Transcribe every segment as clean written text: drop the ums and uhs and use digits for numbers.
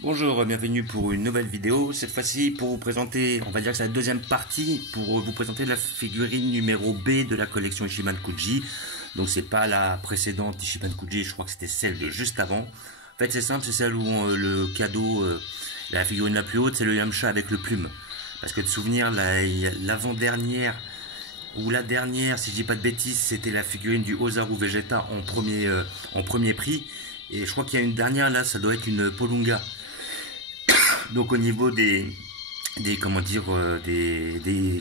Bonjour, bienvenue pour une nouvelle vidéo. Cette fois-ci pour vous présenter, on va dire que c'est la deuxième partie, pour vous présenter la figurine numéro B de la collection Ichiban Kuji. Donc c'est pas la précédente Ichiban Kuji, je crois que c'était celle de juste avant. En fait c'est simple, c'est celle où le cadeau, la figurine la plus haute, c'est le Yamcha avec le plume. Parce que de souvenir, l'avant-dernière, ou la dernière, si je dis pas de bêtises, c'était la figurine du Ozaru Vegeta en premier prix. Et je crois qu'il y a une dernière là, ça doit être une Polunga. Donc au niveau des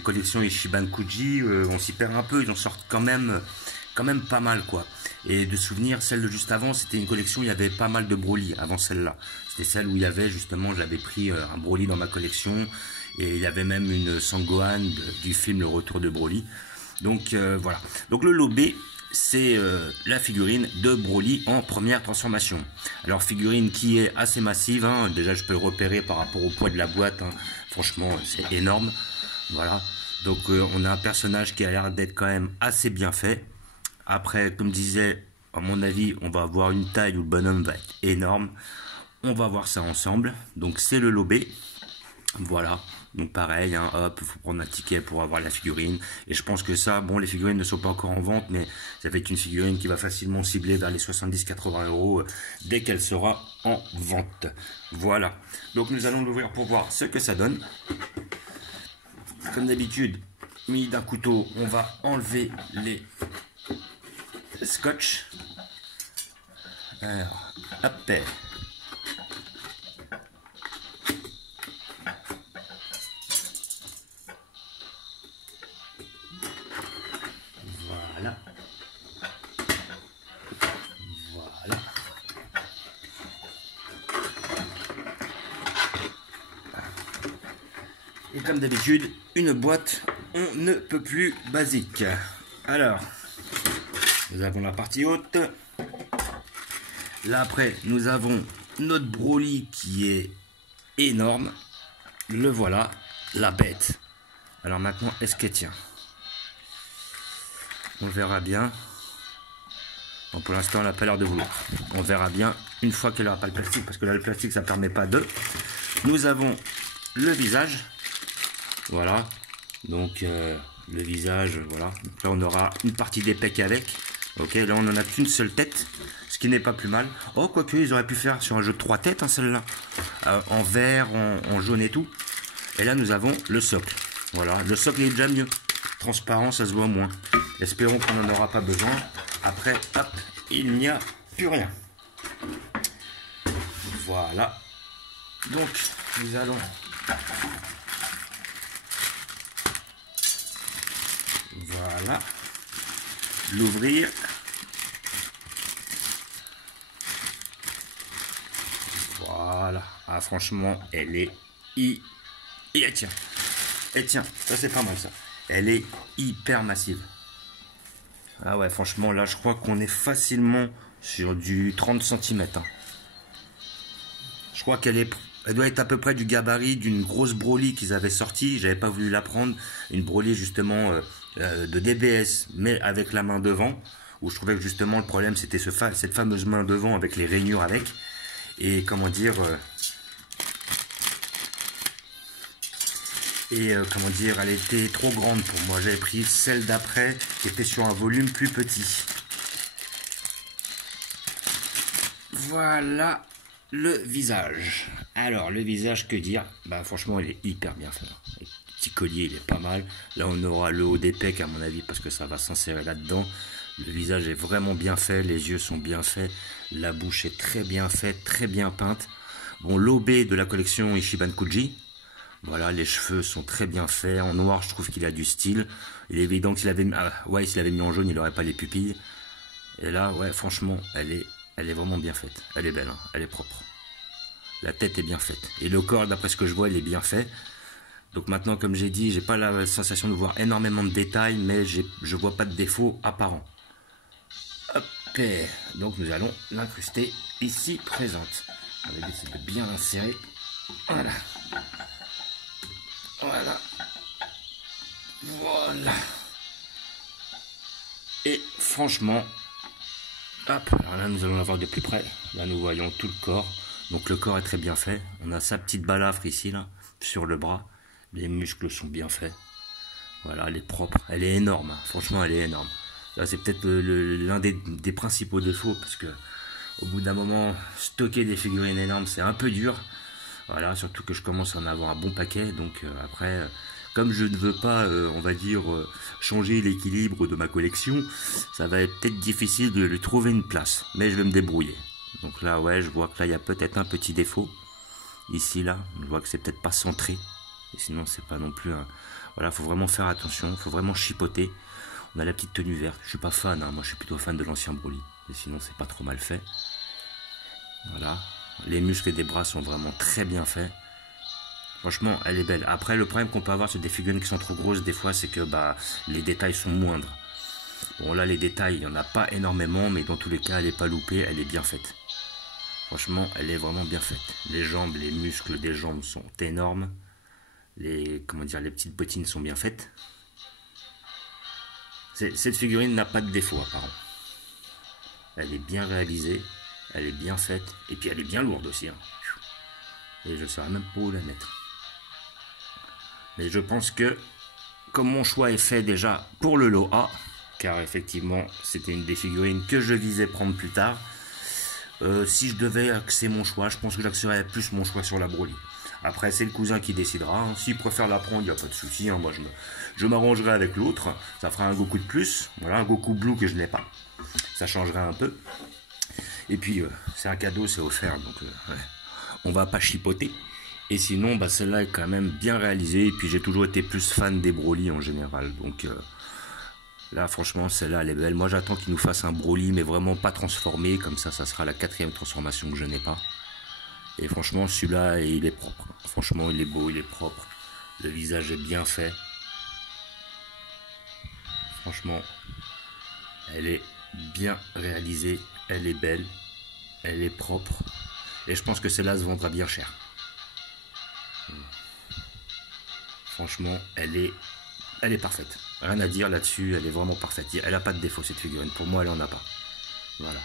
collections Ichiban Kuji, on s'y perd un peu, ils en sortent quand même pas mal quoi. Et de souvenir, celle de juste avant, c'était une collection où il y avait pas mal de Broly avant celle-là. C'était celle où il y avait justement, j'avais pris un Broly dans ma collection, et il y avait même une Sangohan du film Le Retour de Broly. Donc voilà. Donc le lot B, c'est la figurine de Broly en première transformation. Alors figurine qui est assez massive, hein. Déjà je peux le repérer par rapport au poids de la boîte, hein. Franchement c'est énorme. Voilà, donc on a un personnage qui a l'air d'être quand même assez bien fait. Après, comme je disais, à mon avis on va avoir une taille où le bonhomme va être énorme. On va voir ça ensemble. Donc c'est le lot B. Voilà, donc pareil, hein, hop, il faut prendre un ticket pour avoir la figurine. Et je pense que ça, bon, les figurines ne sont pas encore en vente, mais ça va être une figurine qui va facilement cibler vers les 70-80 euros dès qu'elle sera en vente. Voilà, donc nous allons l'ouvrir pour voir ce que ça donne. Comme d'habitude, mis d'un couteau, on va enlever les scotch. Alors, hop. Voilà. Et comme d'habitude, une boîte, on ne peut plus basique. Alors, nous avons la partie haute. Là après, nous avons notre Broly qui est énorme. Le voilà, la bête. Alors maintenant, est-ce qu'elle tient? On verra bien. Bon, pour l'instant, elle n'a pas l'air de vouloir. On verra bien une fois qu'elle n'aura pas le plastique, parce que là, le plastique, ça ne permet pas de. Nous avons le visage. Voilà. Donc, le visage, voilà. Donc là, on aura une partie des pecs avec. Ok, là, on n'en a qu'une seule tête, ce qui n'est pas plus mal. Oh, quoique, ils auraient pu faire sur un jeu de 3 têtes, hein, celle-là. En vert, en jaune et tout. Et là, nous avons le socle. Voilà, le socle est déjà mieux. Transparent, ça se voit moins. Espérons qu'on n'en aura pas besoin. Après, hop, il n'y a plus rien. Voilà. Donc, nous allons voilà l'ouvrir. Voilà. Ah, franchement, elle est et elle tient. Elle tient. Ça, c'est pas mal, ça. Elle est hyper massive. Ah ouais, franchement, là, je crois qu'on est facilement sur du 30 cm. Hein. Je crois elle doit être à peu près du gabarit d'une grosse Broly qu'ils avaient sorti. J'avais pas voulu la prendre. Une Broly, justement, de DBS, mais avec la main devant. Où je trouvais que, justement, le problème, c'était cette fameuse main devant avec les rainures avec. Et, comment dire... comment dire, elle était trop grande pour moi. J'avais pris celle d'après qui était sur un volume plus petit. Voilà le visage. Alors le visage, que dire? Bah franchement, il est hyper bien fait. Le petit collier, il est pas mal. Là on aura le haut des pecs à mon avis parce que ça va s'insérer là-dedans. Le visage est vraiment bien fait, les yeux sont bien faits, la bouche est très bien faite, très bien peinte. Bon, l'OB de la collection Ichiban Kuji. Voilà, les cheveux sont très bien faits. En noir, je trouve qu'il a du style. Il est évident que s'il avait mis en jaune, il n'aurait pas les pupilles. Et là, ouais, franchement, elle est vraiment bien faite. Elle est belle, hein, elle est propre. La tête est bien faite. Et le corps, d'après ce que je vois, il est bien fait. Donc maintenant, comme j'ai dit, j'ai pas la sensation de voir énormément de détails, mais je vois pas de défauts apparents. Hop, donc nous allons l'incruster ici présente. On va essayer de bien l'insérer. Voilà. Voilà. Voilà. Et franchement, hop, alors là nous allons la voir de plus près. Là nous voyons tout le corps. Donc le corps est très bien fait. On a sa petite balafre ici, là, sur le bras. Les muscles sont bien faits. Voilà, elle est propre. Elle est énorme. Hein. Franchement, elle est énorme. Là, c'est peut-être l'un des principaux défauts, parce que au bout d'un moment, stocker des figurines énormes, c'est un peu dur. Voilà, surtout que je commence à en avoir un bon paquet. Donc après, comme je ne veux pas, on va dire, changer l'équilibre de ma collection, ça va être peut-être difficile de lui trouver une place. Mais je vais me débrouiller. Donc là, ouais, je vois que là, il y a peut-être un petit défaut. Ici, là, je vois que c'est peut-être pas centré. Et sinon, c'est pas non plus un... Voilà, faut vraiment faire attention, faut vraiment chipoter. On a la petite tenue verte. Je suis pas fan, hein. Moi je suis plutôt fan de l'ancien Broly. Et sinon, c'est pas trop mal fait. Voilà. Les muscles des bras sont vraiment très bien faits. Franchement, elle est belle. Après, le problème qu'on peut avoir sur des figurines qui sont trop grosses, des fois, c'est que les détails sont moindres. Bon, là, les détails, il n'y en a pas énormément, mais dans tous les cas, elle n'est pas loupée, elle est bien faite. Franchement, elle est vraiment bien faite. Les jambes, les muscles des jambes sont énormes. Les petites bottines sont bien faites. Cette figurine n'a pas de défaut, apparemment. Elle est bien réalisée, elle est bien faite, et puis elle est bien lourde aussi. Hein. Et je ne saurais même pas où la mettre. Mais je pense que, comme mon choix est fait déjà pour le lot A, car effectivement, c'était une des figurines que je visais prendre plus tard, si je devais axer mon choix, je pense que j'axerais plus mon choix sur la Broly. Après, c'est le cousin qui décidera. Hein. S'il préfère la prendre, il n'y a pas de souci. Hein. Moi, je m'arrangerai avec l'autre. Ça fera un Goku de plus. Voilà, un Goku Blue que je n'ai pas. Ça changera un peu. Et puis, c'est un cadeau, c'est offert. Donc, ouais. On va pas chipoter. Et sinon, celle-là est quand même bien réalisée. Et puis, j'ai toujours été plus fan des Broly en général. Donc, là, franchement, celle-là, elle est belle. Moi, j'attends qu'il nous fasse un Broly, mais vraiment pas transformé. Comme ça sera la 4e transformation que je n'ai pas. Et franchement, celui-là, il est propre. Franchement, il est beau, il est propre. Le visage est bien fait. Franchement, elle est bien réalisée. Elle est belle. Elle est propre. Et je pense que celle-là se vendra bien cher. Franchement, elle est parfaite. Rien à dire là-dessus. Elle est vraiment parfaite. Elle n'a pas de défaut, cette figurine. Pour moi, elle n'en a pas. Voilà.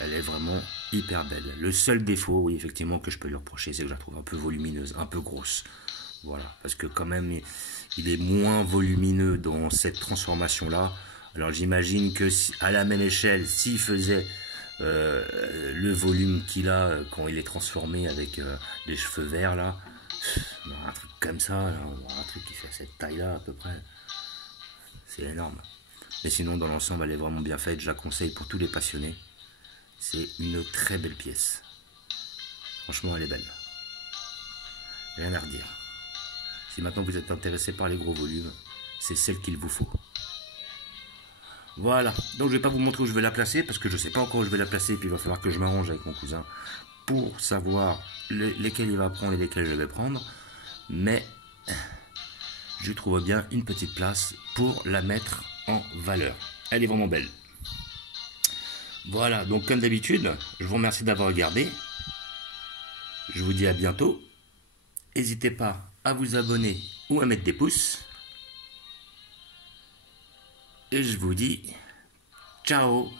Elle est vraiment hyper belle. Le seul défaut, oui, effectivement, que je peux lui reprocher, c'est que je la trouve un peu volumineuse, un peu grosse. Voilà, parce que quand même, il est moins volumineux dans cette transformation-là. Alors j'imagine que à la même échelle, s'il faisait le volume qu'il a quand il est transformé avec les cheveux verts, là, un truc comme ça, là, un truc qui fait cette taille-là à peu près, c'est énorme. Mais sinon, dans l'ensemble, elle est vraiment bien faite. Je la conseille pour tous les passionnés. C'est une très belle pièce. Franchement, elle est belle. Rien à redire. Si maintenant vous êtes intéressé par les gros volumes, c'est celle qu'il vous faut. Voilà. Donc je ne vais pas vous montrer où je vais la placer, parce que je ne sais pas encore où je vais la placer, puis il va falloir que je m'arrange avec mon cousin pour savoir lesquels il va prendre et lesquels je vais prendre. Mais je trouve bien une petite place pour la mettre en valeur. Elle est vraiment belle. Voilà, donc comme d'habitude, je vous remercie d'avoir regardé. Je vous dis à bientôt. N'hésitez pas à vous abonner ou à mettre des pouces. Et je vous dis ciao.